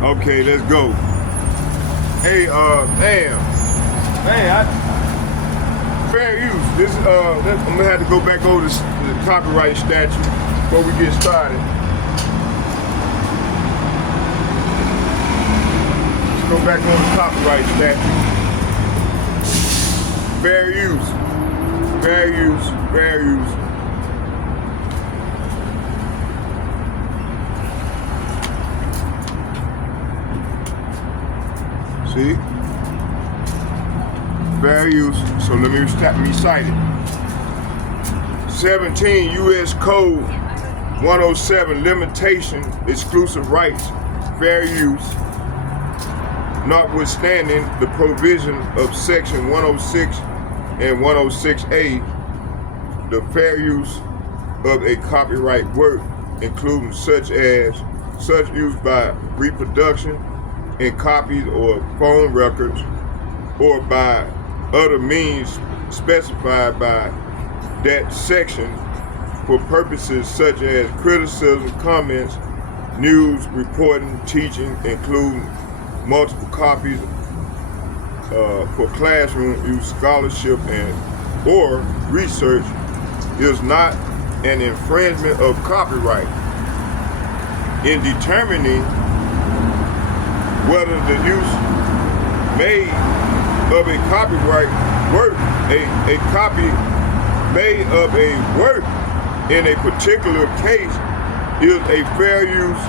Okay, let's go. Hey, fair use. This, I'm gonna have to go back over the copyright statute before we get started. Let's go back on the copyright statute. Fair use, fair use, fair use. See? Fair use. So let me recite it. 17 U.S. Code 107, limitation, exclusive rights, fair use, notwithstanding the provision of section 106 and 106A, the fair use of a copyright work, including such use by reproduction in copies or phone records, or by other means specified by that section for purposes such as criticism, comments, news, reporting, teaching, including multiple copies for classroom use, scholarship, and or research, is not an infringement of copyright. In determining whether the use made of a copyright work, a copy made of a work in a particular case is a fair use,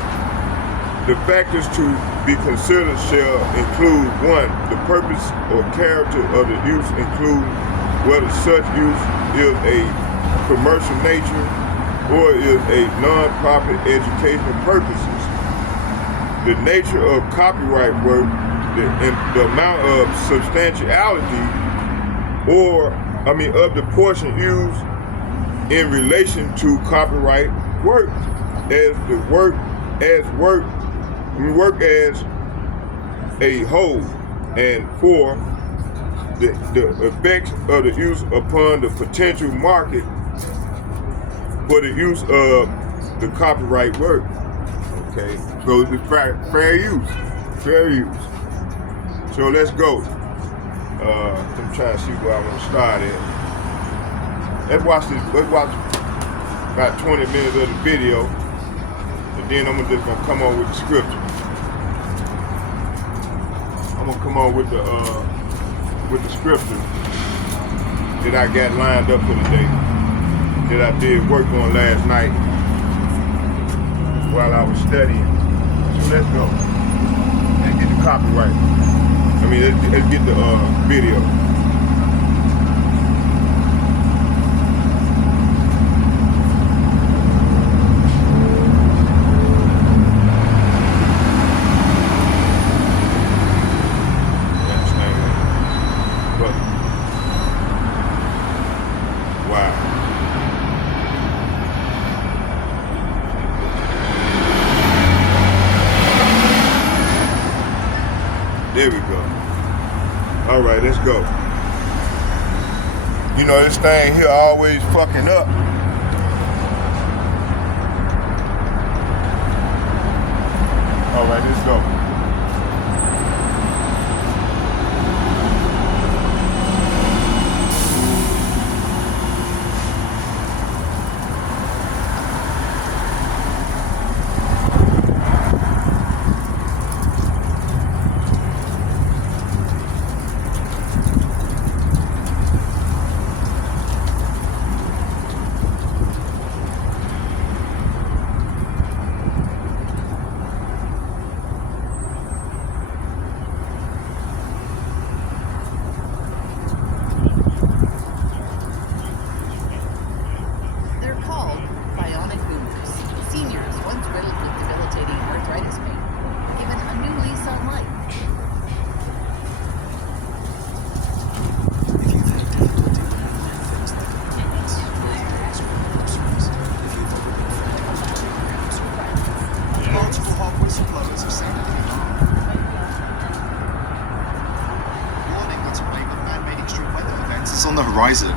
the factors to be considered shall include: 1, the purpose or character of the use, including whether such use is a commercial nature or is a non-profit educational purposes, the nature of copyright work, the amount of substantiality of the portion used in relation to copyright work, as a whole, and 4, the effects of the use upon the potential market for the use of the copyright work. Okay, so it's fair use, fair use. So let's go. I'm trying to see where I want to start at. Let's watch about 20 minutes of the video, and then I'm just gonna come on with the scripture. I'm gonna come on with the scripture that I got lined up for today, that I did work on last night while I was studying. So let's go. Let's get the copyright. Let's get the video. There we go. All right, let's go. You know, this thing here always fucking up. All right, let's go. On the horizon.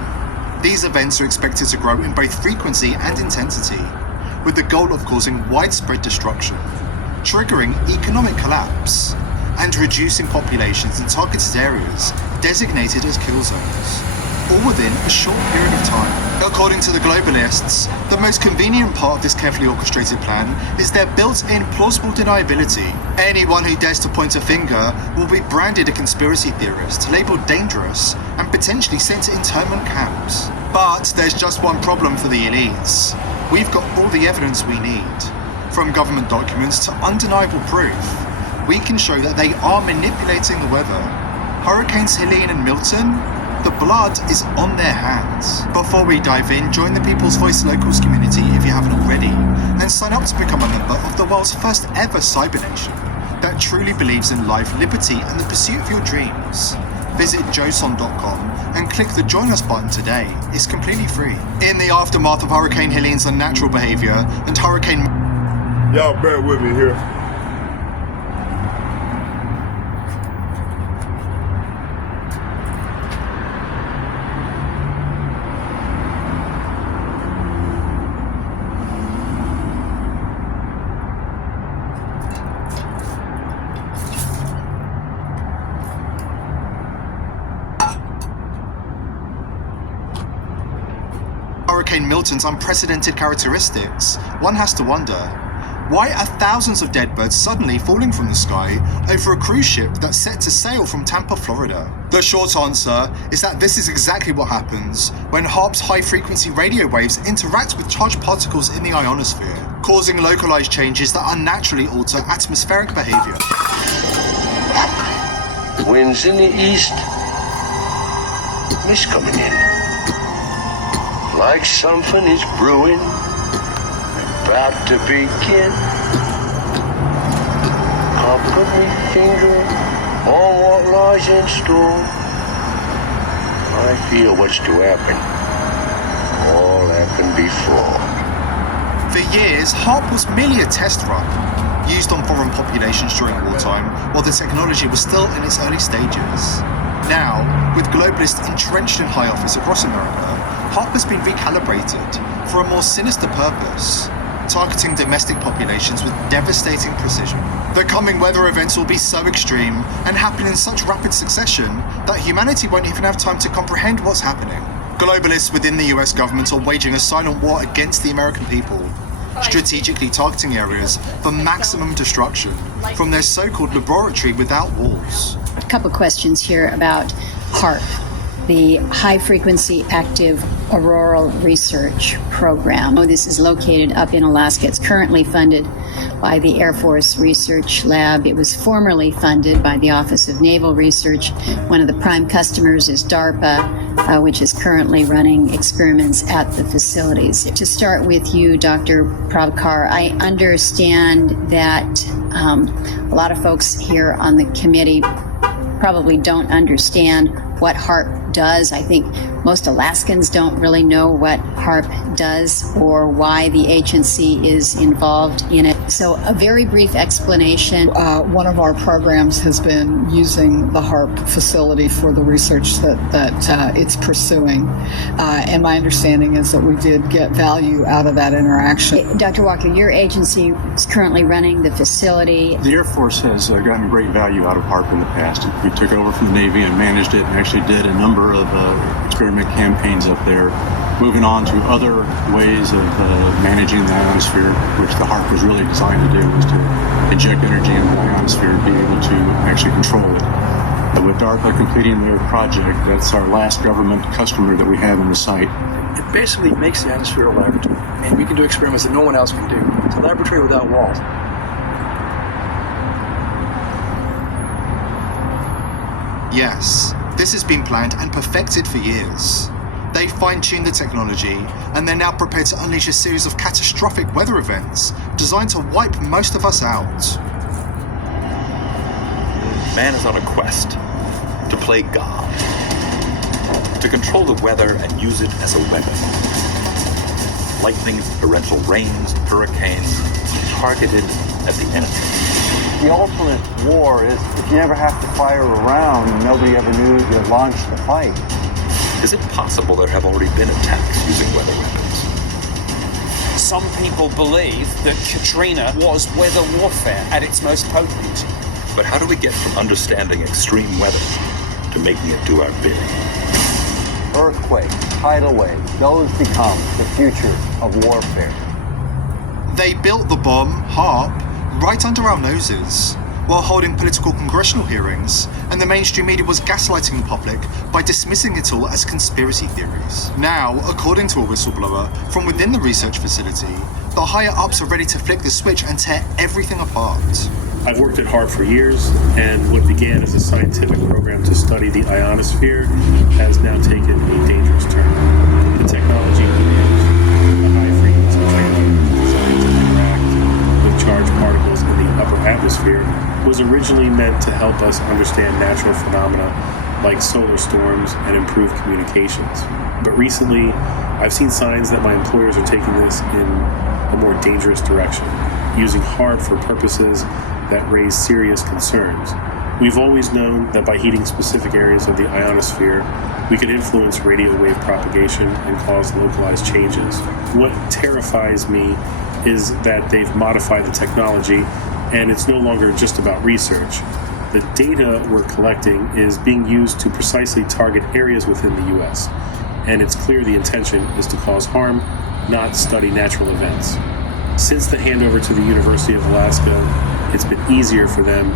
These events are expected to grow in both frequency and intensity, with the goal of causing widespread destruction. triggering economic collapse and reducing populations in targeted areas designated as kill zones, all within a short period of time. According to the globalists, the most convenient part of this carefully orchestrated plan is their built-in plausible deniability. Anyone who dares to point a finger will be branded a conspiracy theorist, labelled dangerous, and potentially sent to internment camps. But there's just one problem for the elites. We've got all the evidence we need. From government documents to undeniable proof, we can show that they are manipulating the weather. Hurricanes Helene and Milton, the blood is on their hands. Before we dive in, join the People's Voice Locals community if you haven't already, and sign up to become a member of the world's first ever cyber nation that truly believes in life, liberty, and the pursuit of your dreams. Visit joson.com and click the Join Us button today. It's completely free. In the aftermath of Hurricane Helene's unnatural behavior and Hurricane... Y'all bear with me here. Hurricane Milton's unprecedented characteristics, one has to wonder, why are thousands of dead birds suddenly falling from the sky over a cruise ship that's set to sail from Tampa, Florida? The short answer is that this is exactly what happens when HAARP's high-frequency radio waves interact with charged particles in the ionosphere, causing localized changes that unnaturally alter atmospheric behavior. Winds in the east, mist coming in. Like something is brewing, about to begin. I'll put my finger on what lies in store. I feel what's to happen. All happened before. For years, HAARP was merely a test run, used on foreign populations during wartime while the technology was still in its early stages. Now, with globalists entrenched in high office across America, HAARP has been recalibrated for a more sinister purpose, targeting domestic populations with devastating precision. The coming weather events will be so extreme and happen in such rapid succession that humanity won't even have time to comprehend what's happening. Globalists within the US government are waging a silent war against the American people, strategically targeting areas for maximum destruction from their so-called laboratory without walls. A couple questions here about HAARP, the High Frequency Active Auroral Research Program. This is located up in Alaska. It's currently funded by the Air Force Research Lab. It was formerly funded by the Office of Naval Research. One of the prime customers is DARPA, which is currently running experiments at the facilities. To start with you, Dr. Prabhakar, I understand that a lot of folks here on the committee probably don't understand what HAARP does. I think most Alaskans don't really know what HAARP does or why the agency is involved in it. So a very brief explanation. One of our programs has been using the HAARP facility for the research that it's pursuing. And my understanding is that we did get value out of that interaction. Dr. Walker, your agency is currently running the facility. The Air Force has gotten great value out of HAARP in the past. We took over from the Navy and managed it and actually did a number of experiment campaigns up there, moving on to other ways of managing the ionosphere, which the HAARP was really designed to do, was to inject energy into the ionosphere and be able to actually control it. With DARPA completing their project, that's our last government customer that we have in the site. It basically makes the atmosphere a laboratory. I mean, we can do experiments that no one else can do. It's a laboratory without walls. Yes, this has been planned and perfected for years. They fine-tuned the technology, and they're now prepared to unleash a series of catastrophic weather events designed to wipe most of us out. Man is on a quest to play God, to control the weather and use it as a weapon. Lightning, torrential rains, hurricanes, targeted at the enemy. The ultimate war is if you never have to fire a round and nobody ever knew to launch the fight. Is it possible there have already been attacks using weather weapons? Some people believe that Katrina was weather warfare at its most potent. But how do we get from understanding extreme weather to making it do our bidding? Earthquakes, tidal waves, those become the future of warfare. They built the bomb, HARP, right under our noses, while holding political congressional hearings, and the mainstream media was gaslighting the public by dismissing it all as conspiracy theories. Now, according to a whistleblower from within the research facility, the higher-ups are ready to flick the switch and tear everything apart. I've worked at HARP for years, and what began as a scientific program to study the ionosphere has now taken a dangerous turn. The technology demands a high-frequency transmitter designed to interact with charged particles in the upper atmosphere was originally meant to help us understand natural phenomena like solar storms and improve communications. But recently, I've seen signs that my employers are taking this in a more dangerous direction, using HARP for purposes that raise serious concerns. We've always known that by heating specific areas of the ionosphere, we could influence radio wave propagation and cause localized changes. What terrifies me is that they've modified the technology, and it's no longer just about research. The data we're collecting is being used to precisely target areas within the US, and it's clear the intention is to cause harm, not study natural events. Since the handover to the University of Alaska, it's been easier for them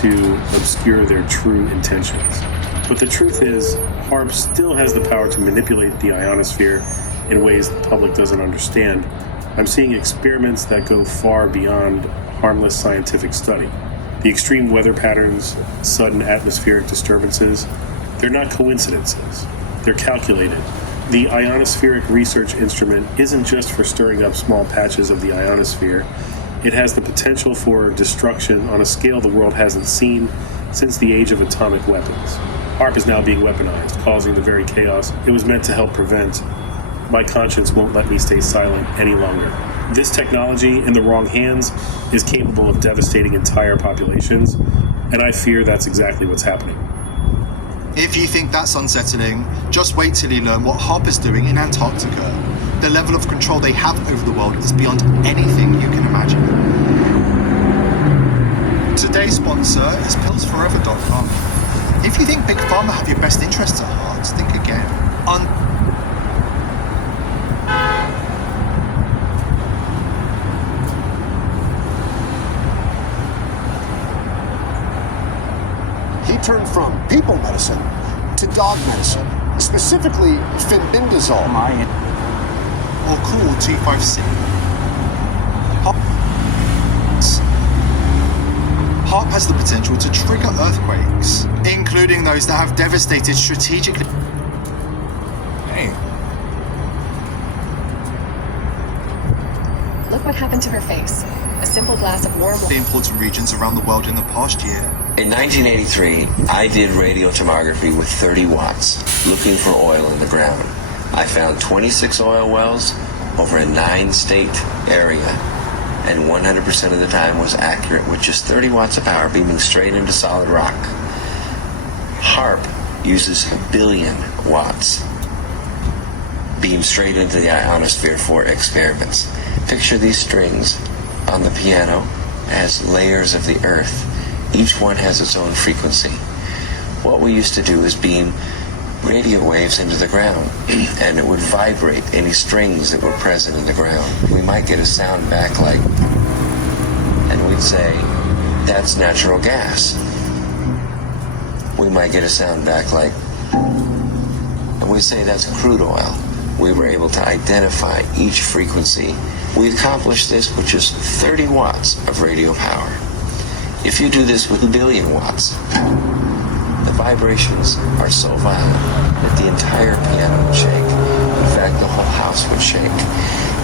to obscure their true intentions. But the truth is, HARP still has the power to manipulate the ionosphere in ways the public doesn't understand. I'm seeing experiments that go far beyond harmless scientific study. The extreme weather patterns, sudden atmospheric disturbances, they're not coincidences. They're calculated. The ionospheric research instrument isn't just for stirring up small patches of the ionosphere. It has the potential for destruction on a scale the world hasn't seen since the age of atomic weapons. HARP is now being weaponized, causing the very chaos it was meant to help prevent. My conscience won't let me stay silent any longer. This technology, in the wrong hands, is capable of devastating entire populations, and I fear that's exactly what's happening. If you think that's unsettling, just wait till you learn what HARP is doing in Antarctica. The level of control they have over the world is beyond anything you can imagine. Today's sponsor is pillsforever.com. If you think Big Pharma have your best interests at heart, think again. He turned from people medicine to dog medicine, specifically fenbendazole. Or call 256. HARP has the potential to trigger earthquakes, including those that have devastated strategically. Look what happened to her face. A simple glass of warm water. The important regions around the world in the past year. In 1983, I did radio tomography with 30 watts, looking for oil in the ground. I found 26 oil wells over a 9-state area, and 100% of the time was accurate with just 30 watts of power beaming straight into solid rock. HARP uses 1 billion watts beamed straight into the ionosphere for experiments. Picture these strings on the piano as layers of the earth. Each one has its own frequency. What we used to do is beam radio waves into the ground, and it would vibrate any strings that were present in the ground. We might get a sound back like, and we'd say, that's natural gas. We might get a sound back like, and we'd say that's crude oil. We were able to identify each frequency. We accomplished this with just 30 watts of radio power. If you do this with 1 billion watts, the vibrations are so violent that the entire piano would shake. In fact, the whole house would shake.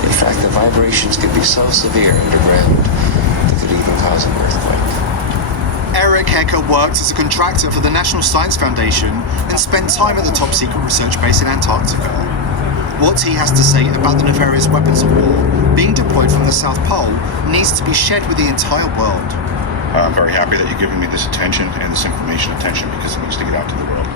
In fact, the vibrations could be so severe underground that could even cause an earthquake. Eric Hecker worked as a contractor for the National Science Foundation and spent time at the top-secret research base in Antarctica. What he has to say about the nefarious weapons of war being deployed from the South Pole needs to be shared with the entire world. I'm very happy that you're giving me this attention and this information attention because it needs to get out to the world.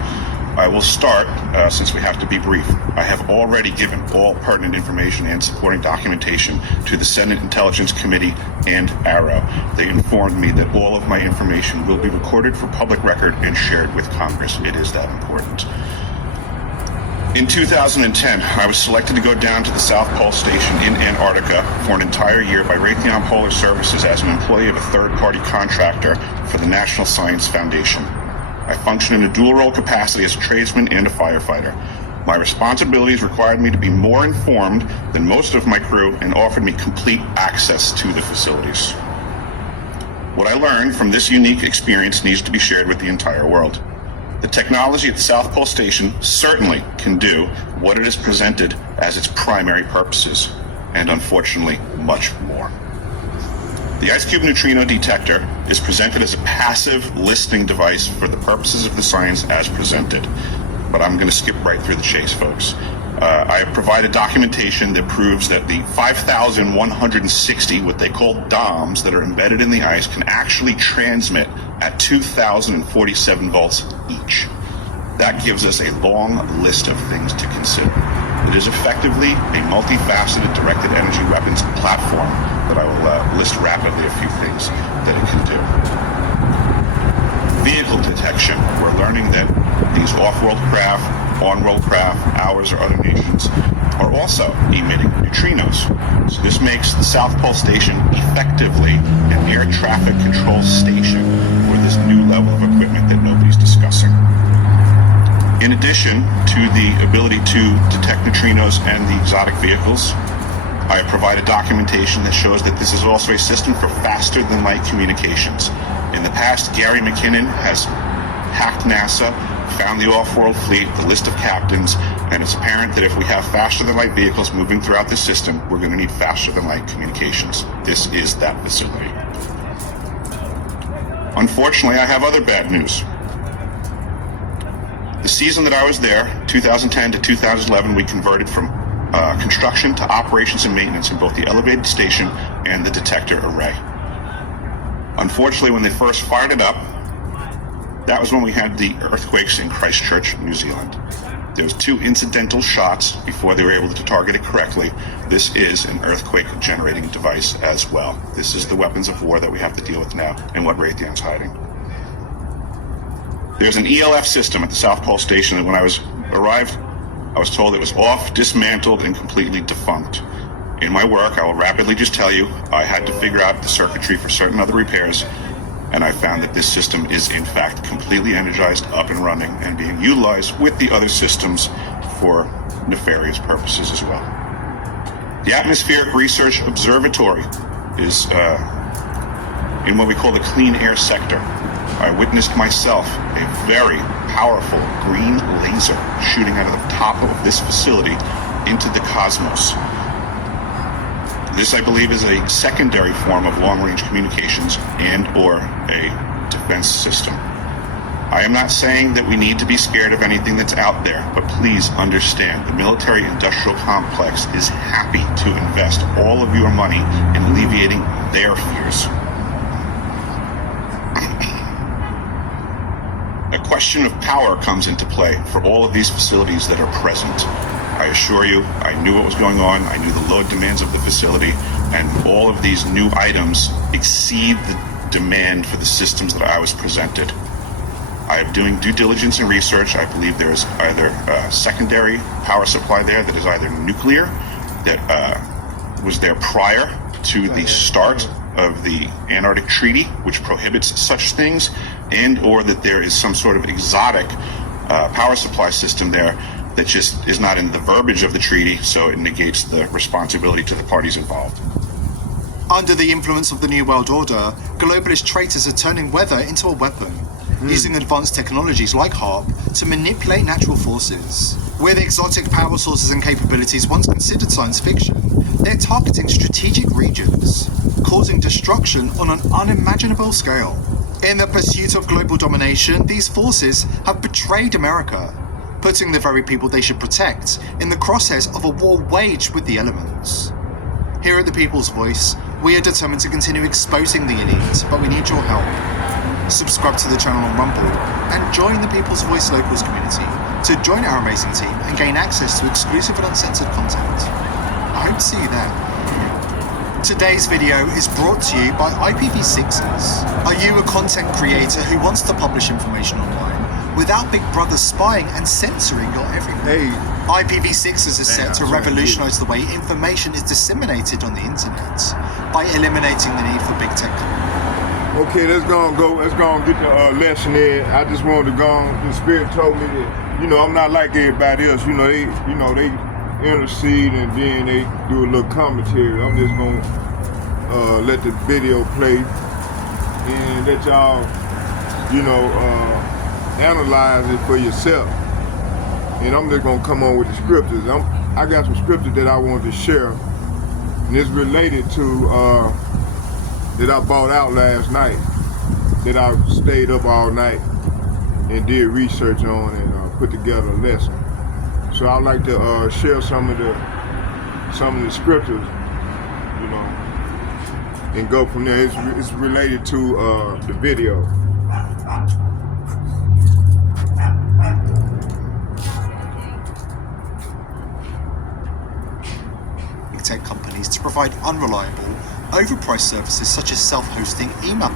I will start, since we have to be brief. I have already given all pertinent information and supporting documentation to the Senate Intelligence Committee and ARROW. They informed me that all of my information will be recorded for public record and shared with Congress. It is that important. In 2010, I was selected to go down to the South Pole Station in Antarctica for an entire year by Raytheon Polar Services as an employee of a third-party contractor for the National Science Foundation. I function in a dual-role capacity as a tradesman and a firefighter. My responsibilities required me to be more informed than most of my crew and offered me complete access to the facilities. What I learned from this unique experience needs to be shared with the entire world. The technology at the South Pole Station certainly can do what it is presented as its primary purposes, and unfortunately, much more. The Ice Cube Neutrino Detector is presented as a passive listening device for the purposes of the science as presented. But I'm going to skip right through the chase, folks. I have provided documentation that proves that the 5,160, what they call DOMs, that are embedded in the ice can actually transmit at 2,047 volts each. That gives us a long list of things to consider. It is effectively a multifaceted directed energy weapons platform that I will list rapidly a few things that it can do. Vehicle detection. We're learning that these off-world craft, on-world craft, ours or other nations, are also emitting neutrinos. So this makes the South Pole Station effectively an air traffic control station for this new level of equipment that nobody's discussing. In addition to the ability to detect neutrinos and the exotic vehicles, I have provided documentation that shows that this is also a system for faster-than-light communications. In the past, Gary McKinnon has hacked NASA, found the off-world fleet, the list of captains, and it's apparent that if we have faster-than-light vehicles moving throughout the system, we're going to need faster-than-light communications. This is that facility. Unfortunately, I have other bad news. The season that I was there, 2010 to 2011, we converted from construction to operations and maintenance in both the elevated station and the detector array. Unfortunately, when they first fired it up, that was when we had the earthquakes in Christchurch, New Zealand. There was 2 incidental shots before they were able to target it correctly. This is an earthquake-generating device as well. This is the weapons of war that we have to deal with now and what Raytheon's hiding. There's an ELF system at the South Pole Station, and when I arrived, I was told it was off, dismantled, and completely defunct. In my work, I will rapidly just tell you, I had to figure out the circuitry for certain other repairs, and I found that this system is in fact completely energized, up and running, and being utilized with the other systems for nefarious purposes as well. The Atmospheric Research Observatory is in what we call the clean air sector. I witnessed myself a very powerful green laser shooting out of the top of this facility into the cosmos. This, I believe, is a secondary form of long-range communications and or a defense system. I am not saying that we need to be scared of anything that's out there, but please understand the military-industrial complex is happy to invest all of your money in alleviating their fears. A question of power comes into play for all of these facilities that are present. I assure you, I knew what was going on, I knew the load demands of the facility, and all of these new items exceed the demand for the systems that I was presented. I am doing due diligence and research. I believe there is either a secondary power supply there that is either nuclear, that was there prior to the start of the Antarctic Treaty, which prohibits such things, and or that there is some sort of exotic power supply system there that just is not in the verbiage of the treaty, so it negates the responsibility to the parties involved. Under the influence of the New World Order, globalist traitors are turning weather into a weapon, using advanced technologies like HARP to manipulate natural forces. With exotic power sources and capabilities once considered science fiction, they're targeting strategic regions, causing destruction on an unimaginable scale. In the pursuit of global domination, these forces have betrayed America, putting the very people they should protect in the crosshairs of a war waged with the elements. Here at The People's Voice, we are determined to continue exposing the elite, but we need your help. Subscribe to the channel on Rumble and join the People's Voice Locals community to join our amazing team and gain access to exclusive and uncensored content. I hope to see you there. Today's video is brought to you by IPv6ers. Are you a content creator who wants to publish information online without Big Brother spying and censoring your everything? IPv6ers is set to revolutionize the way information is disseminated on the internet by eliminating the need for big tech. Okay, let's go and get the lesson in. I just wanted to go on. The Spirit told me that, I'm not like everybody else. They intercede and then they do a little commentary. I'm just gonna let the video play and let y'all, analyze it for yourself. And I'm just gonna come on with the scriptures. I got some scriptures that I wanted to share, and it's related to that I bought out last night, that I stayed up all night and did research on and put together a lesson. So I'd like to share some of the scriptures, and go from there. It's related to the video. Big tech companies to provide unreliable, overpriced services such as self-hosting email.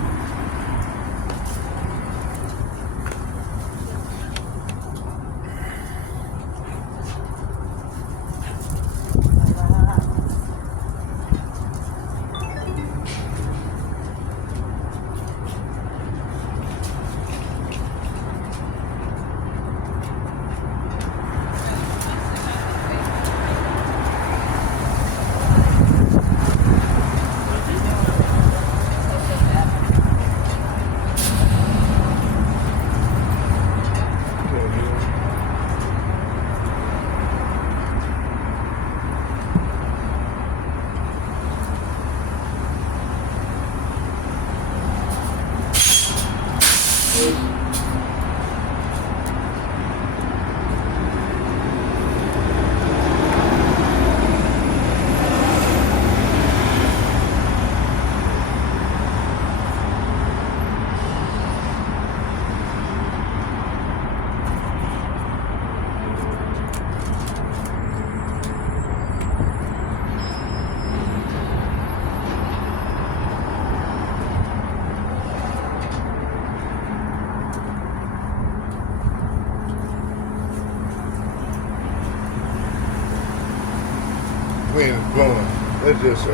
Wind is blowing. Let's just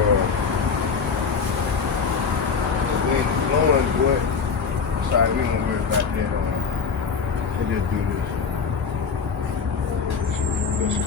wind is blowing, boy. Sorry, we don't worry about that. Let's just do this. Let's go.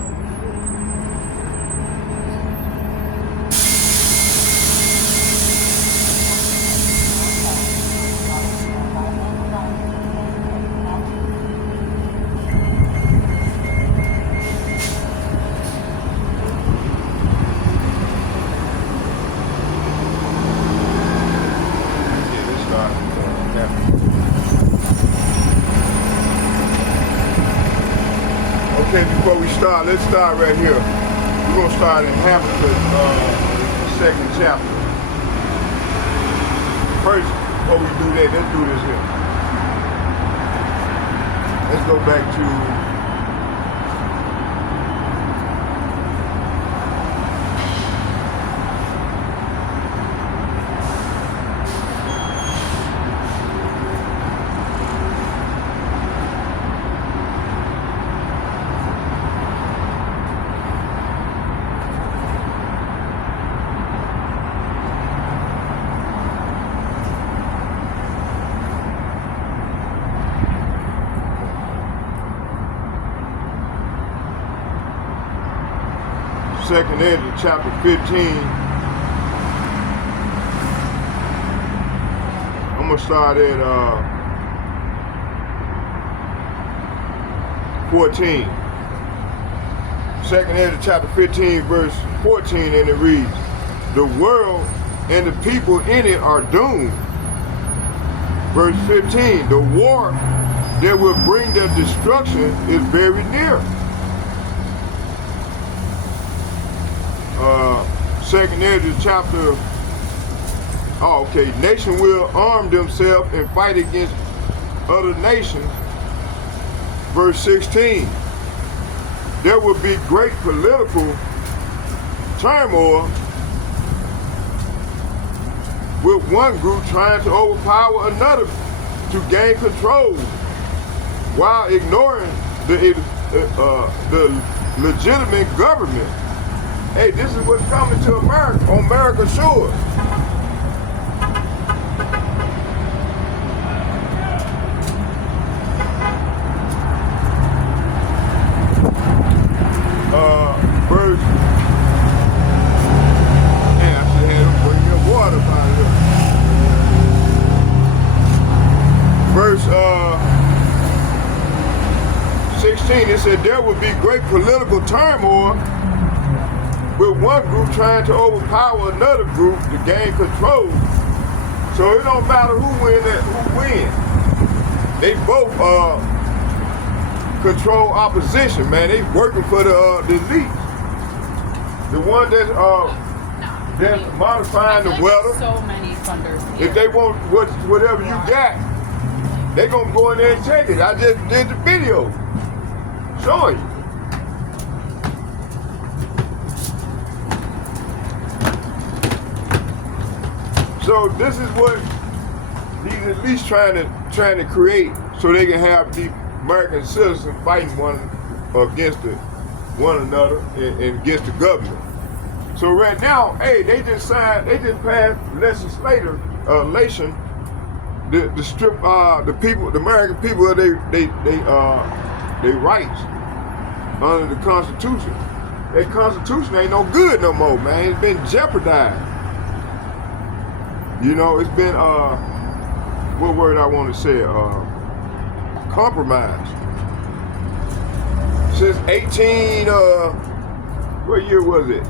Okay, before we start, let's start right here. We're going to start in Habakkuk, second chapter. First, before we do that, let's do this here. Let's go back to Second Ezra, chapter 15. I'm gonna start at 14. Second Ezra, chapter 15, verse 14, and it reads, "The world and the people in it are doomed." Verse 15, "The war that will bring their destruction is very near." Second Ezra chapter, nation will arm themselves and fight against other nations. Verse 16, there would be great political turmoil with one group trying to overpower another to gain control while ignoring the legitimate government. Hey, this is what's coming to America, on America's shores. Verse, man, I should have them bring me water by here. Verse 16, it said there would be great political turmoil with one group trying to overpower another group to gain control. So it don't matter who wins. They both control opposition, man. They working for the elite. The one that's modifying the weather. So many funders. If they want whatever you got, they gonna go in there and take it. I just did the video showing you. So this is what these elites trying to create, so they can have the American citizens fighting one against one another and against the government. So right now, hey, they just passed legislation to strip the American people of their rights under the Constitution. That Constitution ain't no good no more, man. It's been jeopardized. You know, it's been what word I want to say? Compromised. Since what year was it?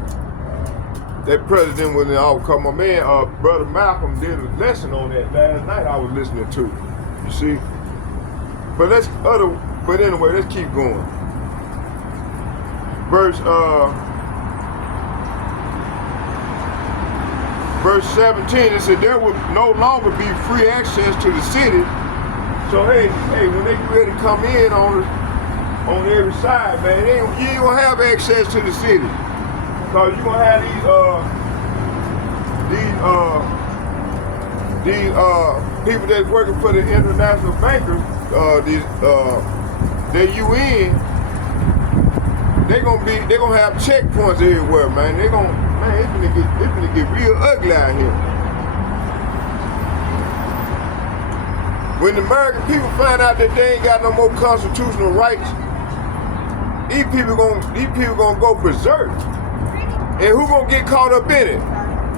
That president was in office. Cause my man, Brother Malcolm, did a lesson on that last night. I was listening to. You see, but anyway, let's keep going. Verse 17, it said there would no longer be free access to the city. So hey, when they get ready to come in on every side, man, you ain't gonna have access to the city. Cause you're gonna have these people that's working for the international bankers, the UN, they gonna have checkpoints everywhere, man. It's gonna get real ugly out here. When the American people find out that they ain't got no more constitutional rights, these people gonna go berserk. And who gonna get caught up in it?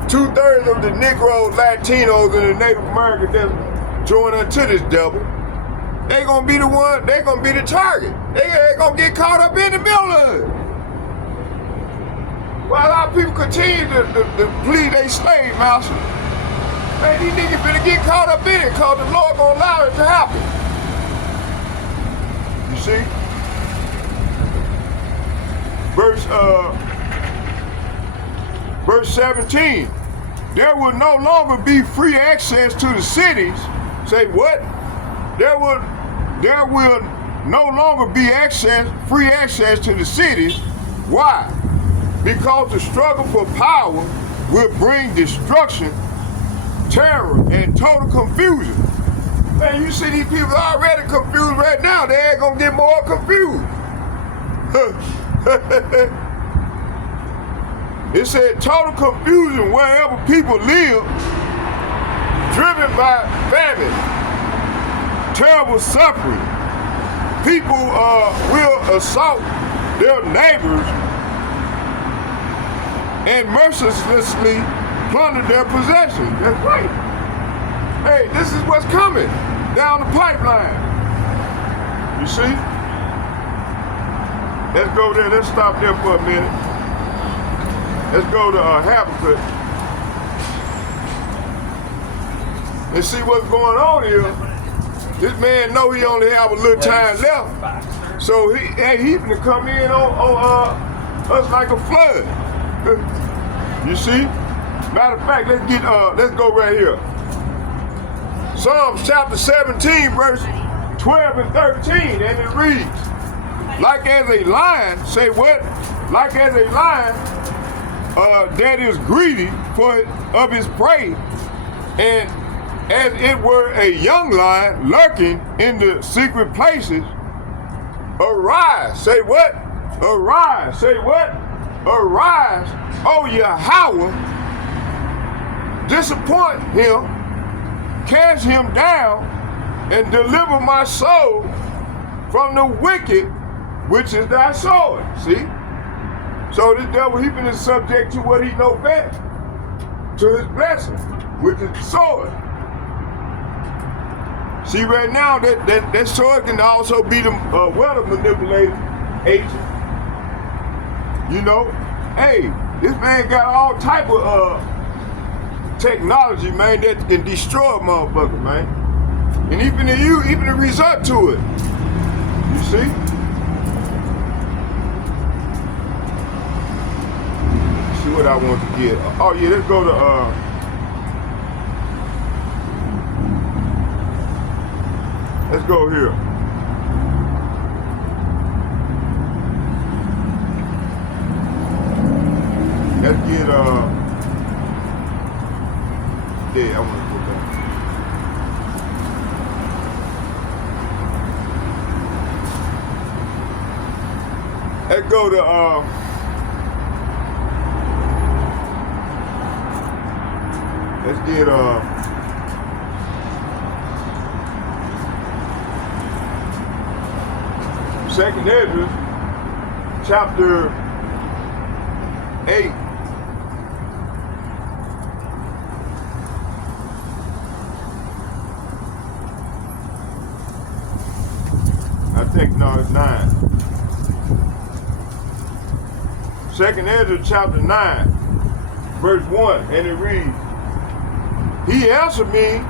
2/3 of the Negroes, Latinos, and the Native Americans that join unto this devil, they gonna be the one, they gonna be the target. They gonna get caught up in the middle of it. While a lot of people continue to plead they slave master, man, these niggas finna get caught up in it because the Lord gonna allow it to happen. You see? Verse 17, there will no longer be free access to the cities. Say what? There will no longer be free access to the cities. Why? Because the struggle for power will bring destruction, terror, and total confusion. Man, you see these people already confused right now. They ain't gonna get more confused. It said total confusion wherever people live, driven by famine, terrible suffering. People will assault their neighbors and mercilessly plunder their possessions. That's right. Hey, this is what's coming down the pipeline. You see? Let's go there. Let's stop there for a minute. Let's go to Habakkuk and see what's going on here. This man know he only have a little time left, so he gonna come in on us like a flood. You see? Matter of fact, let's go right here. Psalms chapter 17, verse 12 and 13, and it reads, like as a lion, say what? Like as a lion that is greedy of his prey, and as it were a young lion lurking in the secret places, arise, say what? Arise, say what? Arise, O Yahawah, disappoint him, cast him down, and deliver my soul from the wicked, which is thy sword. See? So the devil, he been subject to what he know best, to his blessing, which is the sword. See, right now, that sword can also be the weather manipulated agent. You know, hey, this man got all type of technology, man, that can destroy a motherfucker, man. And even to resort to it. You see? See what I want to get. Oh yeah, let's go to let's go here. Let's get yeah, I want to go back. Let's go to let's get Second Ezra, chapter 8. I think no, it's 9. Second Ezra chapter 9, verse 1, and it reads, he answered me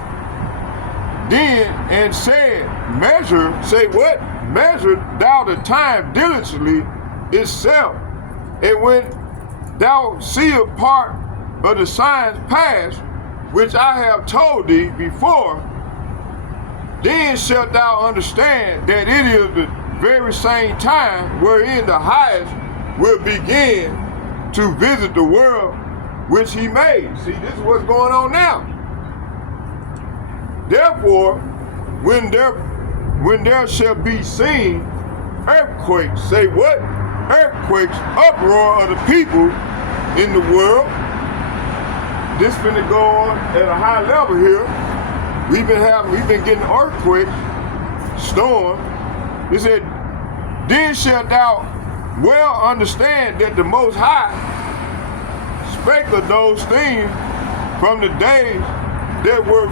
then and said, measure, say what? Measure thou the time diligently itself, and when thou seest part of the signs past, which I have told thee before, then shalt thou understand that it is the very same time wherein the highest will begin to visit the world which he made. See, this is what's going on now. Therefore, when there shall be seen earthquakes, say what? Earthquakes, uproar of the people in the world. This finna go on at a high level here. We've been getting earthquakes, storm. It said, then shalt thou well understand that the Most High spake of those things from the days that were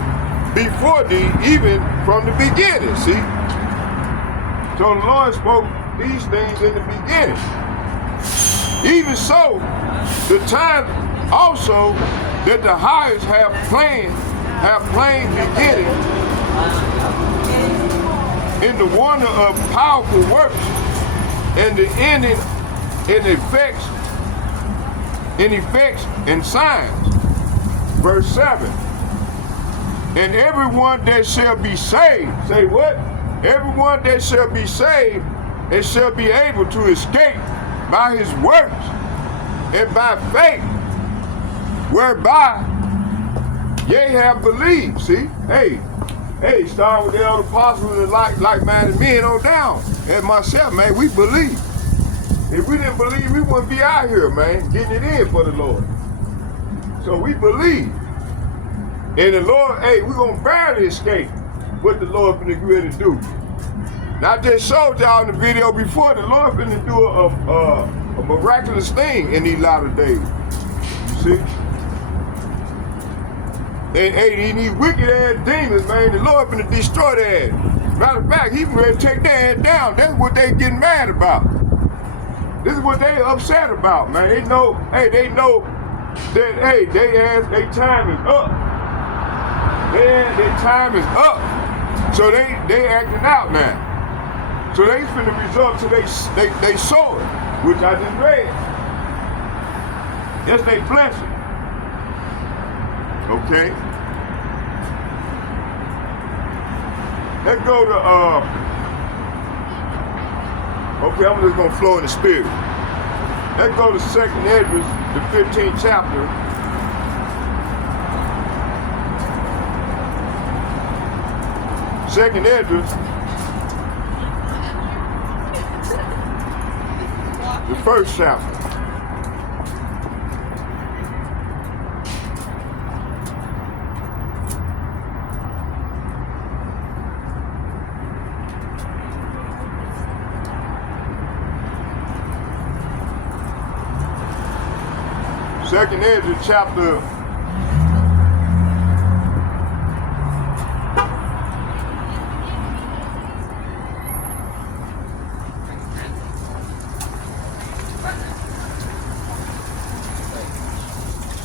before thee, even from the beginning, see? So the Lord spoke these things in the beginning. Even so, the time also that the highest have plain beginning in the wonder of powerful works and the ending in effects and signs. Verse 7. And everyone that shall be saved, say what? Everyone that shall be saved and shall be able to escape by his works and by faith, whereby ye have believed. See? Hey, start with the elder apostles and like-minded men on down. And myself, man, we believe. If we didn't believe, we wouldn't be out here, man, getting it in for the Lord. So we believe. And the Lord, hey, we're going to barely escape what the Lord finna get ready to do. Now, I just showed y'all in the video before, the Lord finna do a miraculous thing in these latter days. You see? And these wicked ass demons, man, the Lord finna destroy their ass. Matter of fact, he ready to take their ass down. That's what they getting mad about. This is what they upset about, man. They know that, hey, their time is up. Their time is up. So they acting out now. So they finna resort to they sword, which I just read. That's their blessing. Okay. Let's go to Okay, I'm just gonna flow in the spirit. Let's go to 2nd Esdras, the 15th chapter. Second Esdras, the 1st chapter. Second Esdras chapter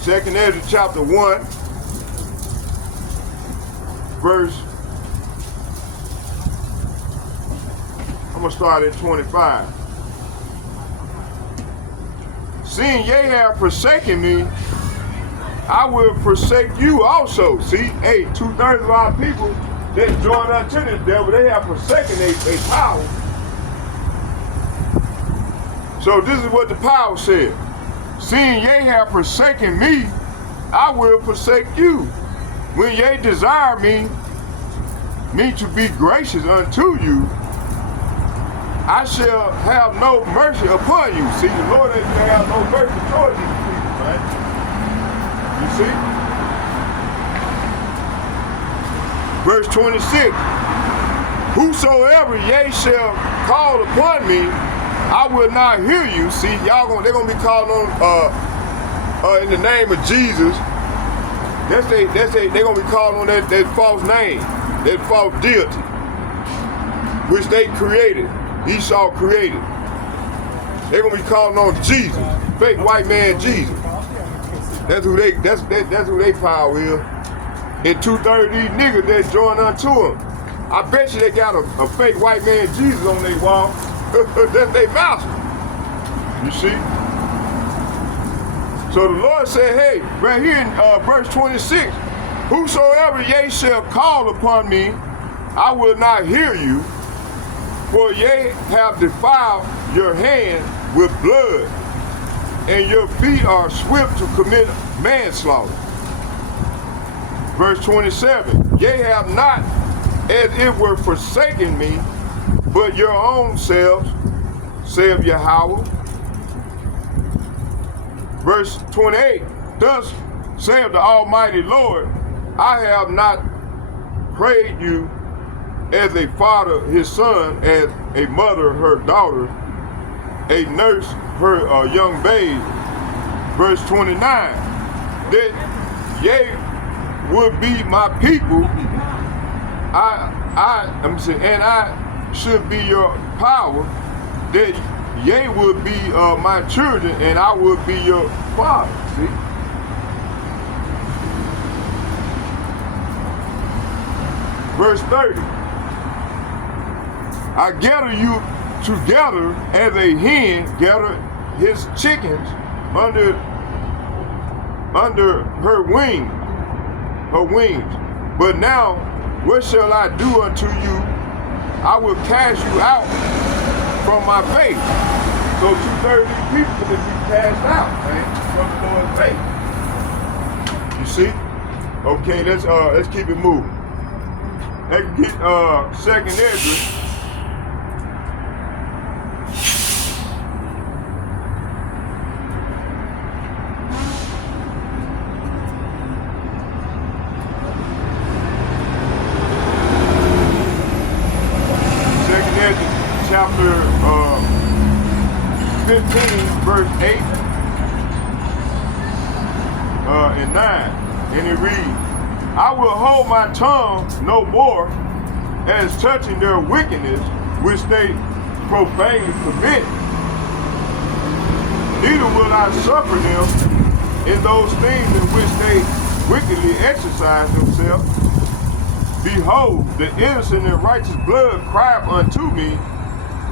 2nd Esdras chapter 1, verse, I'm going to start at 25. Seeing ye have forsaken me, I will forsake you also. See, hey, 2/3 of our people that join unto this devil, they have forsaken a power. So this is what the power said. Seeing ye have forsaken me, I will forsake you. When ye desire me to be gracious unto you, I shall have no mercy upon you. See, the Lord ain't gonna have no mercy towards these people, man. You see? Verse 26. Whosoever ye shall call upon me, I will not hear you. See, they're gonna be calling on in the name of Jesus. They're gonna be calling on that false name, that false deity, which they created. Esau created. They're gonna be calling on Jesus, fake white man Jesus. That's who they power is. And 2/3 of these niggas that join unto them. I bet you they got a fake white man Jesus on their wall. That's their master. You see? So the Lord said, hey, right here in verse 26, whosoever ye shall call upon me, I will not hear you. For ye have defiled your hand with blood, and your feet are swift to commit manslaughter. Verse 27, ye have not as it were forsaken me, but your own selves, saith Yahawah. Verse 28, thus saith the Almighty Lord, I have not prayed you as a father his son, as a mother her daughter, a nurse her young babe. Verse 29, that ye would be my people, and I should be your power, that ye would be my children, and I would be your father. See? Verse 30. I gather you together as a hen gather his chickens under her wings. But now, what shall I do unto you? I will cast you out from my face. So 2/3 of these people can be cast out, man, from the Lord's face. You see? Okay, let's keep it moving. Let's get 2nd Esdras. Chapter 15, verse 8 and 9, and it reads, I will hold my tongue no more as touching their wickedness which they profanely commit. Neither will I suffer them in those things in which they wickedly exercise themselves. Behold, the innocent and righteous blood crieth unto me,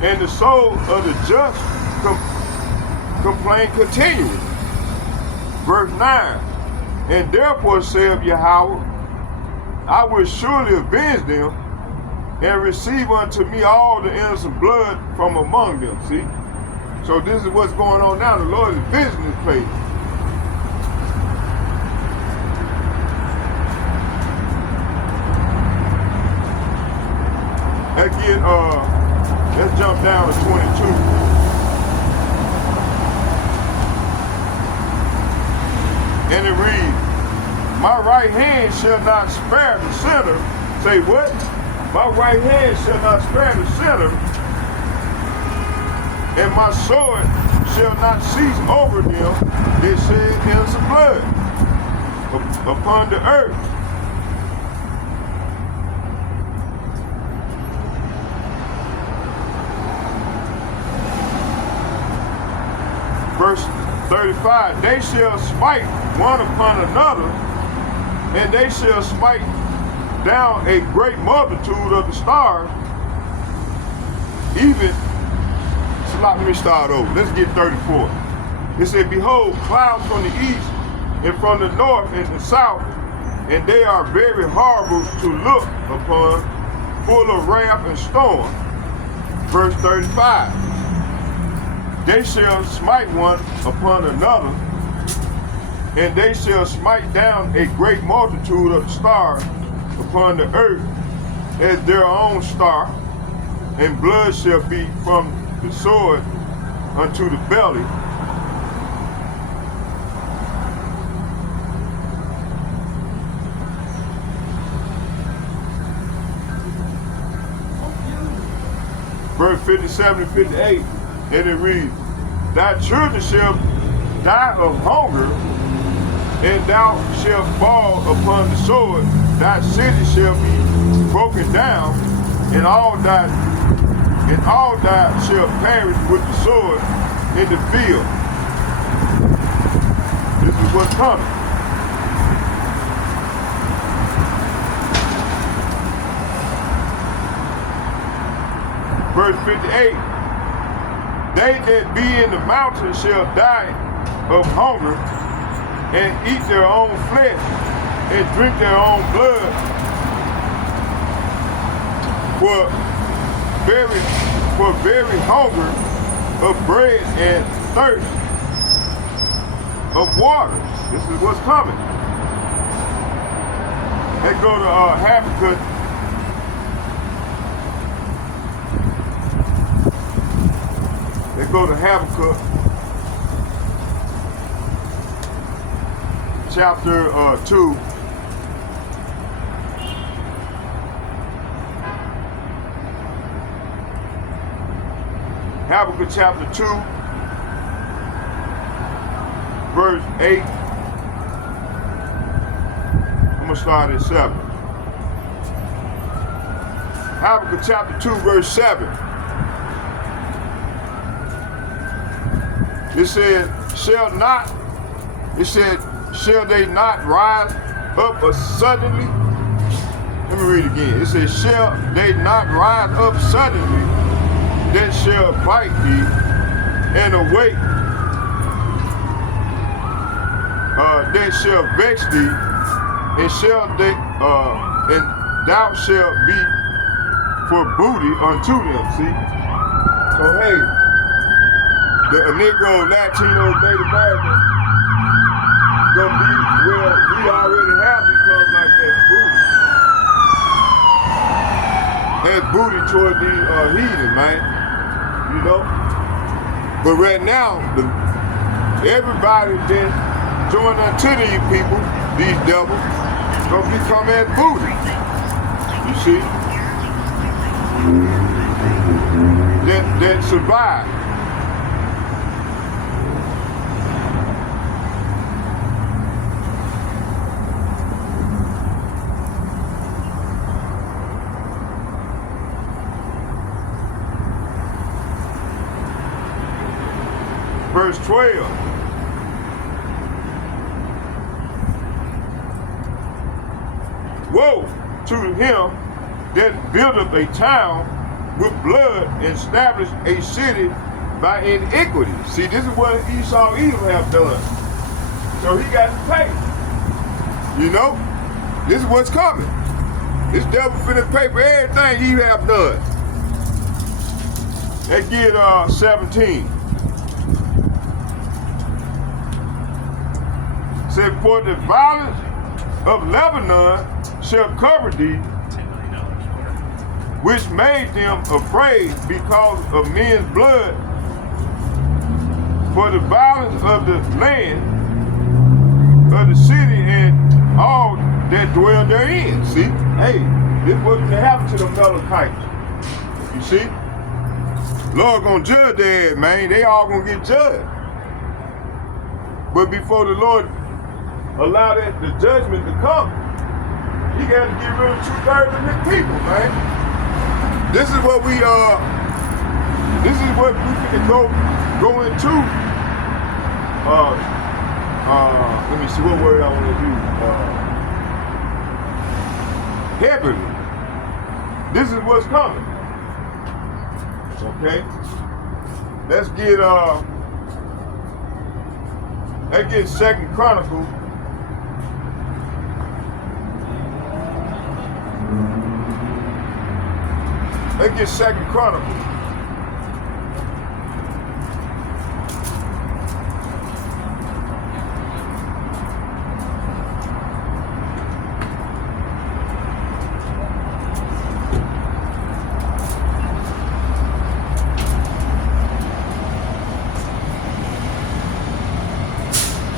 and the soul of the just complain continually. Verse 9, and therefore saith Yahawah, I will surely avenge them and receive unto me all the innocent blood from among them. See? So this is what's going on now. The Lord is visiting this place. Again, let's jump down to 22. And it reads, my right hand shall not spare the sinner. Say what? My right hand shall not spare the sinner, and my sword shall not cease over them that shed innocent blood upon the earth. Verse 35, they shall smite one upon another, and they shall smite down a great multitude of the stars, even, so let me start over. Let's get 34. It said, behold, clouds from the east and from the north and the south, and they are very horrible to look upon, full of wrath and storm. Verse 35. They shall smite one upon another, and they shall smite down a great multitude of stars upon the earth as their own star, and blood shall be from the sword unto the belly. Verse 57 and 58. And it reads, thy children shall die of hunger, and thou shalt fall upon the sword. Thy city shall be broken down, and all thy shall perish with the sword in the field. This is what's coming. Verse 58. They that be in the mountains shall die of hunger, and eat their own flesh, and drink their own blood, for very hunger of bread and thirst of waters. This is what's coming. Let's go to Habakkuk. Let's go to Habakkuk, chapter 2. Habakkuk chapter 2, verse 8. I'm going to start at 7. Habakkuk chapter 2, verse 7. It said, shall they not rise up suddenly? Let me read again. It says, shall they not rise up suddenly, that shall bite thee, and awake, that shall vex thee, and and thou shalt be for booty unto them. See? So hey, the Negro, Latino, Native American gonna be, well, we already have become like that booty toward these heathen, man. You know? But right now, everybody that joined unto these people, these devils, gonna become as booty. You see? That survive. Verse 12. Woe to him that buildeth a town with blood and established a city by iniquity. See, this is what Esau Edom have done. So he got to pay. You know? This is what's coming. This devil finna pay for everything you have done. Let's get 17. Said, for the violence of Lebanon shall cover thee, which made them afraid because of men's blood, for the violence of the land of the city and all that dwell therein. See? Hey, this is what's gonna happen to them Amalekites. You see? Lord gonna judge their ass, man. They all gonna get judged. But before the Lord allow the judgment to come, he got to get rid of 2/3 of his people, man. This is what we can go into. Let me see what word I want to use. Heavily. This is what's coming. Okay? Let's get 2 Chronicles. Let's get 2 Chronicles.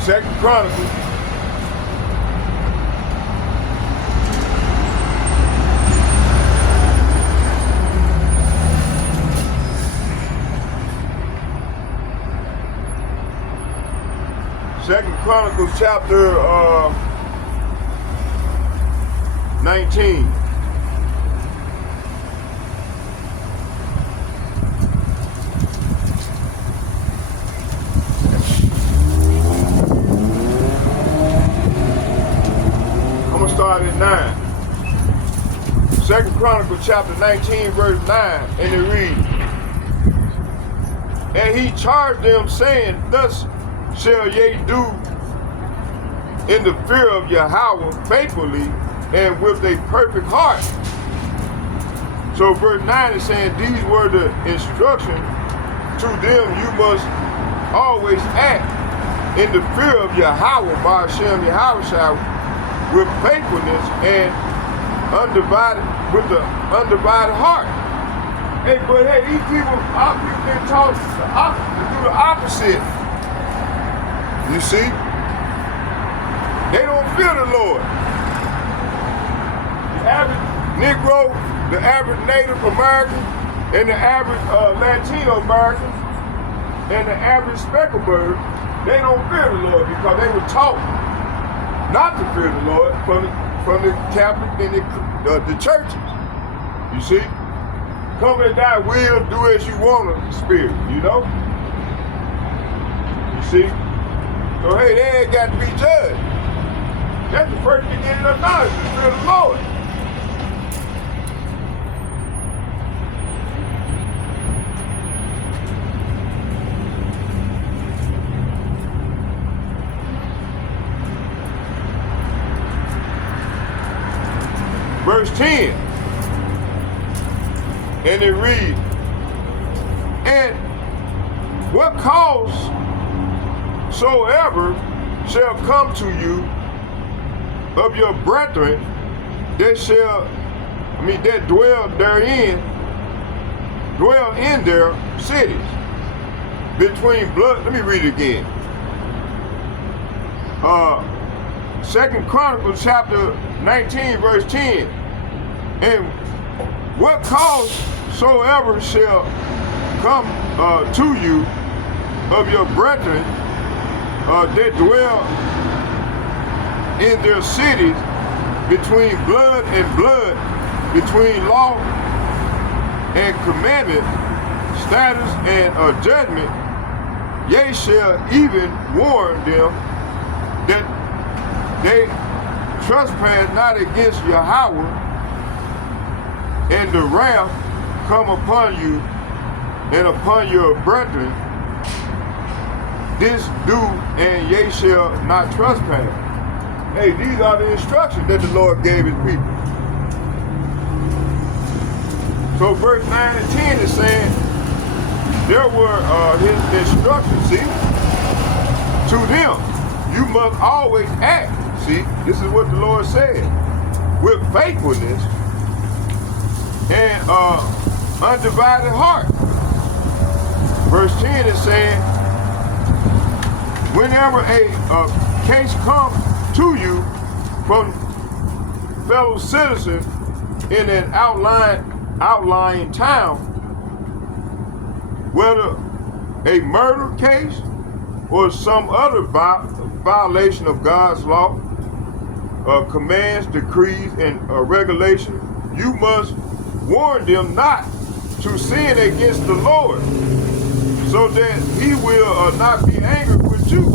Second Chronicles. Second Chronicles chapter 19. Start at 9. Second Chronicles chapter 19 verse 9, and it reads, and he charged them, saying, thus shall ye do in the fear of Yahawah faithfully and with a perfect heart. So verse 9 is saying these were the instructions to them. You must always act in the fear of Yahawah Bahashem Yahawashi with faithfulness and with the undivided heart. Hey, but hey, these people been taught to do the opposite. You see? They don't fear the Lord. The average Negro, the average Native American, and the average Latino American, and the average speckled bird, they don't fear the Lord because they were taught not to fear the Lord from the Catholic and the churches. You see? Come and thy will, do as you want of the Spirit, you know? You see? So hey, they ain't got to be judged. That's the first beginning of knowledge, to fear the Lord. Verse 10, and it reads, and what cause soever shall come to you of your brethren that dwell in their cities, between blood. Let me read it again. 2 Chronicles chapter 19 verse 10, and what cause soever shall come to you of your brethren that dwell in their cities, between blood and blood, between law and commandment, status and judgment, ye shall even warn them that they trespass not against Yahawah, and the wrath come upon you and upon your brethren. This do, and ye shall not trespass. Hey, these are the instructions that the Lord gave his people. So verse 9 and 10 is saying, there were his instructions, see, to them. You must always act, see, this is what the Lord said, with faithfulness and undivided heart. Verse 10 is saying, whenever a case comes to you from fellow citizens in an outlying town, whether a murder case or some other violation of God's law, commands, decrees, and regulations, you must warn them not to sin against the Lord, so that he will not be angry with you.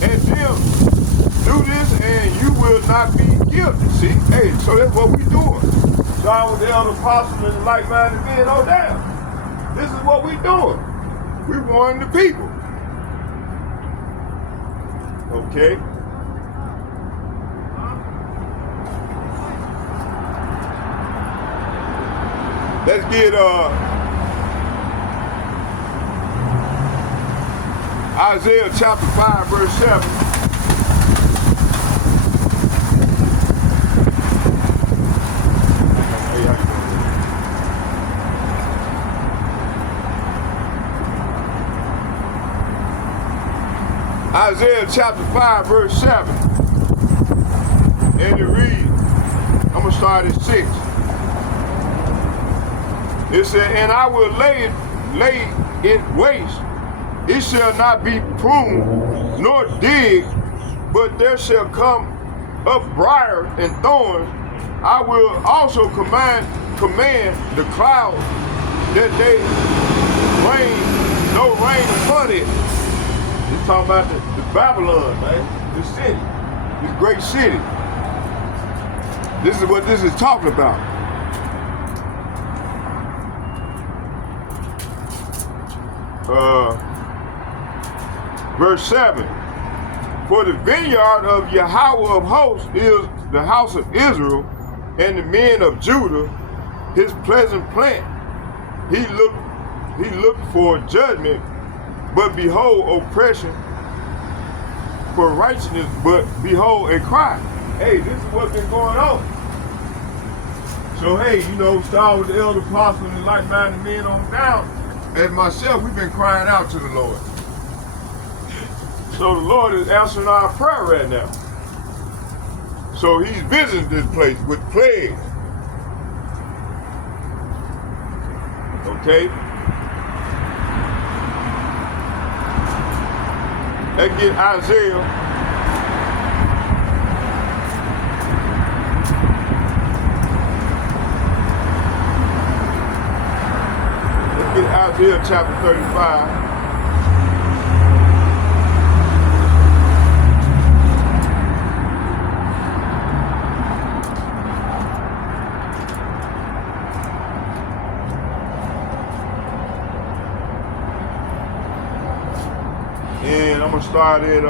And them do this and you will not be guilty. See, hey, so that's what we doing. John with the elder apostles and like-minded men, oh damn. This is what we doing. We warning the people. Okay. Let's get Isaiah chapter 5, verse 7. Isaiah chapter 5, verse 7. And it reads, I'm going to start at 6. It said, and I will lay it waste. It shall not be pruned nor digged, but there shall come up briars and thorns. I will also command the clouds that they no rain upon it. He's talking about the Babylon, man, the city, this great city. This is what this is talking about. Verse 7, for the vineyard of Yahawah of hosts is the house of Israel, and the men of Judah, his pleasant plant. He looked for judgment, but behold oppression, for righteousness, but behold a cry. Hey, this is what's been going on. So hey, you know, start with the elder apostles and like-minded men on down. And myself, we've been crying out to the Lord. So the Lord is answering our prayer right now. So he's visiting this place with plagues. Okay? Let's get Isaiah. Let's get Isaiah chapter 35. And I'm going to start at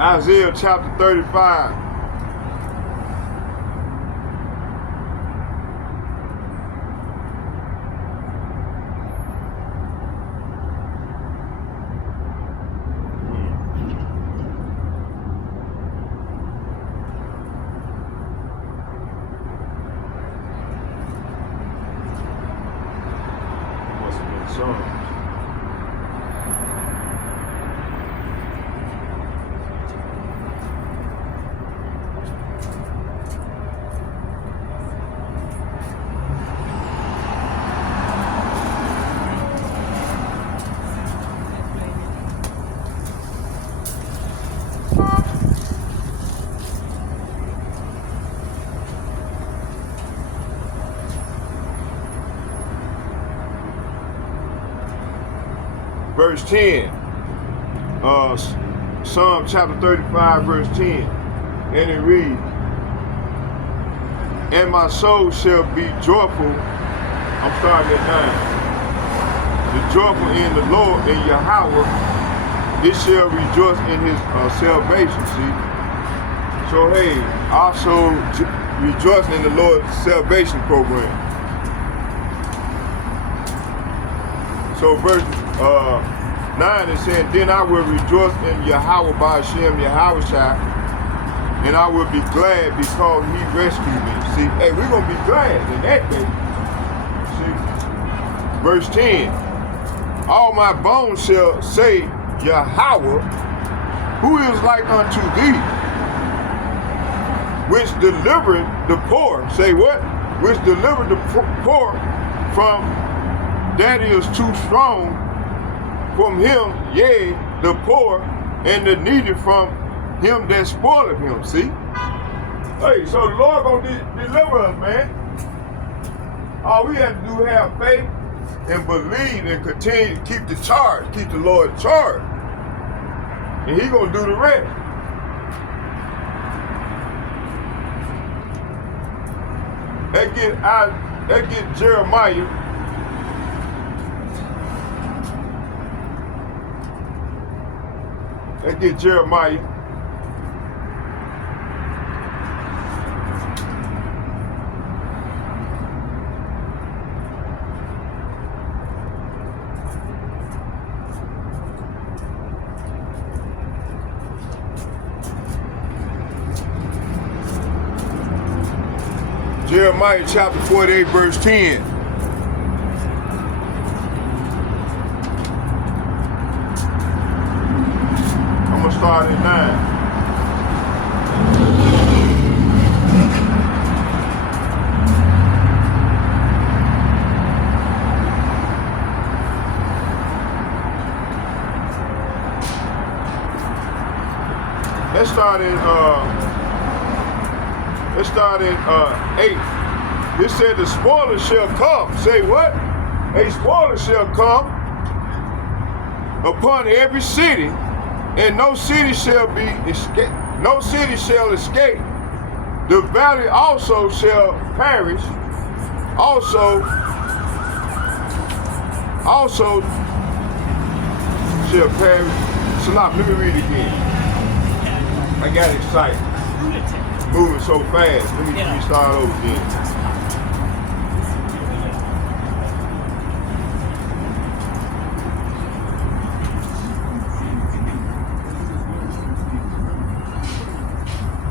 Isaiah chapter 35. Verse 10, Psalm chapter 35, verse 10, and it reads, and my soul shall be joyful, I'm starting at 9, the joyful in the Lord, in Yahawah, it shall rejoice in his salvation, see, So hey, also rejoicing in the Lord's salvation program. So verse 9 is saying, then I will rejoice in YAHAWAH BAHASHAM YAHAWAHSHI, and I will be glad because he rescued me. See, hey, we're going to be glad in that day. See? Verse 10, all my bones shall say, Yahawah, who is like unto thee, which delivered the poor. Say what? Which delivered the poor from that is too strong from him, yea, the poor and the needy from him that spoileth him. See? Hey, so the Lord gonna deliver us, man. All we have to do is have faith and believe and continue to keep the charge, keep the Lord in charge. And he gonna do the rest. That get Jeremiah. Let's get Jeremiah. Jeremiah chapter 48, verse 10. Start at 9. Let's start at 8. It said the spoiler shall come. Say what? A spoiler shall come upon every city, and no city shall be escape. No city shall escape. The valley also shall perish. Also shall perish. Stop. Let me read it again. I got excited. Moving so fast. Let me start over again.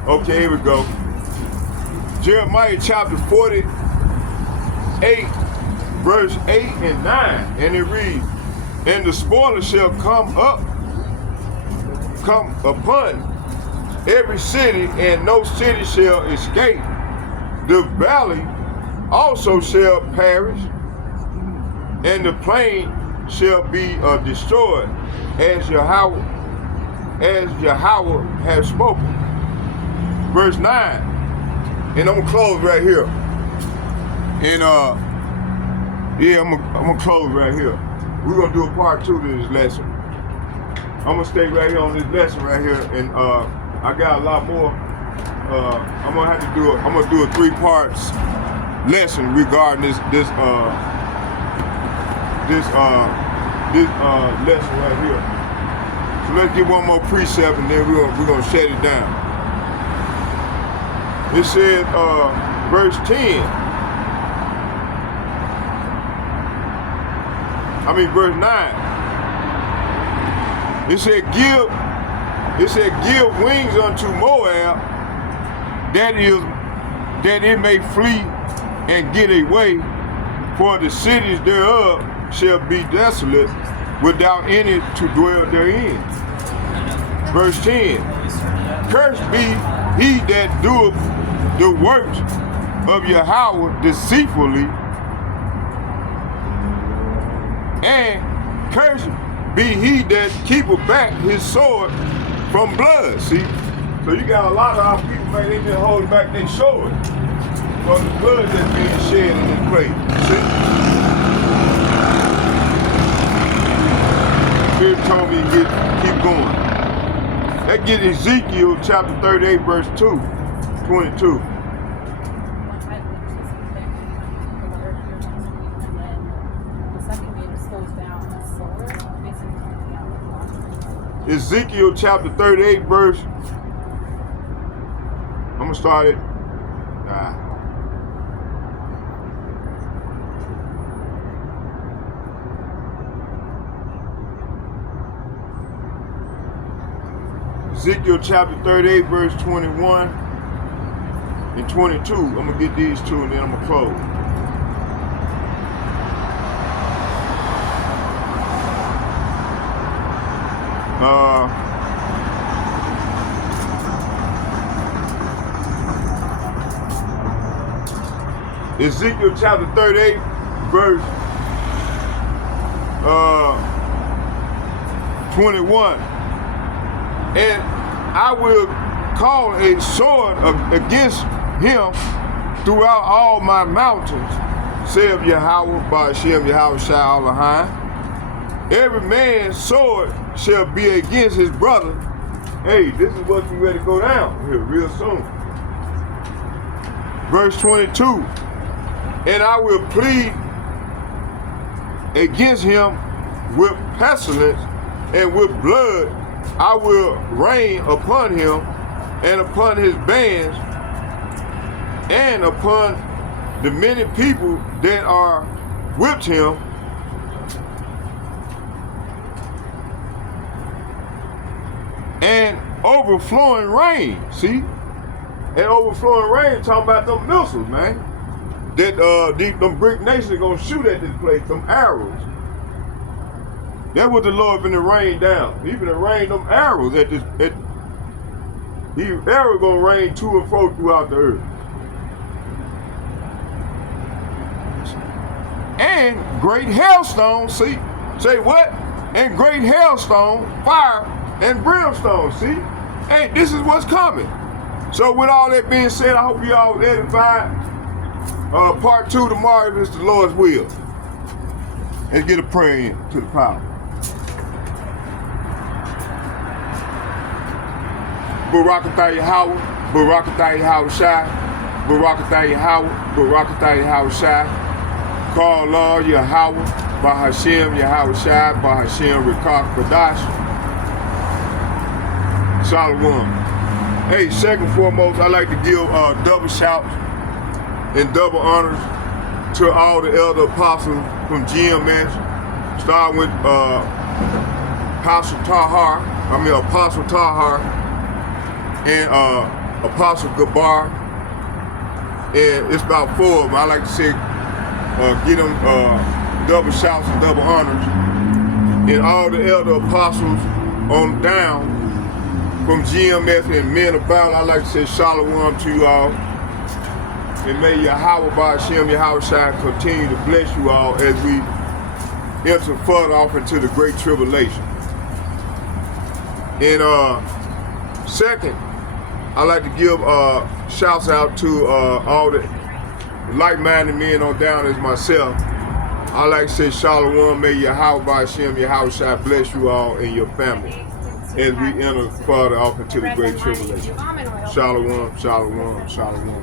Okay, here we go. Jeremiah chapter 48, verse 8 and 9. And it reads, and the spoiler shall come upon every city, and no city shall escape. The valley also shall perish, and the plain shall be destroyed, as Yahawah has spoken. Verse 9, and I'm gonna close right here. And I'm gonna close right here. We're gonna do a part 2 to this lesson. I'm gonna stay right here on this lesson right here, and I got a lot more. I'm gonna do a 3 parts lesson regarding this lesson right here. So let's get one more precept, and then we're gonna shut it down. It said, verse 10. Verse 9. It said, give wings unto Moab, that it may flee and get away, for the cities thereof shall be desolate, without any to dwell therein. Verse 10. Cursed be he that doeth the works of Yahawah deceitfully, and cursed be he that keepeth back his sword from blood. See? So you got a lot of our people, man, they been holding back their sword from the blood that's being shed in this place. See? Spirit told me to keep going. Let's get Ezekiel chapter 38, verse 22. Ezekiel chapter 38, verse gonna start it. Ezekiel chapter 38, verse 21 and 22. I'm gonna get these two and then I'm gonna close. Ezekiel chapter 38, verse 21. And I will call a sword against him throughout all my mountains, saith YAHAWAH BAHASHAM YAHAWAHSHI. Every man's sword shall be against his brother. Hey, this is what's ready to go down here real soon. Verse 22. And I will plead against him with pestilence and with blood. I will rain upon him and upon his bands and upon the many people that are with him. And overflowing rain, see? And overflowing rain talking about them missiles, man. That them brick nations gonna shoot at this place, them arrows. That's what the Lord finna rain down. He finna rain them arrows at this. These arrows gonna rain to and fro throughout the earth. And great hailstone, see? Say what? And great hailstone, fire, and brimstone, see? Hey, this is what's coming. So with all that being said, I hope you all was edified. Part 2 tomorrow if it's the Lord's will. Let's get a prayer in to the power. Barakatah Yahawah, Barakatah Yahawashi, Barakatah Yahawah, Barakatah Yahawashi. Call Lord YAHAWAH BAHASHAM YAHAWAHSHI, BAHASHAM Rikak Badash. Shalom. Hey, second and foremost, I'd like to give double shouts and double honors to all the elder apostles from GMS, starting with Apostle Tahar and Apostle Gabar, and it's about 4 of them. I like to say, give them double shouts and double honors, and all the elder apostles on down from GMS and men about. I like to say shalom to you all. And may YAHAWAH BAHASHAM YAHAWAHSHI continue to bless you all as we enter further off into the great tribulation. And second, I like to give shouts out to all the like-minded men on down as myself. I like to say shalom, may YAHAWAH BAHASHAM YAHAWAHSHI bless you all and your family as we enter further off into the great tribulation. Shalom, shalom, shalom.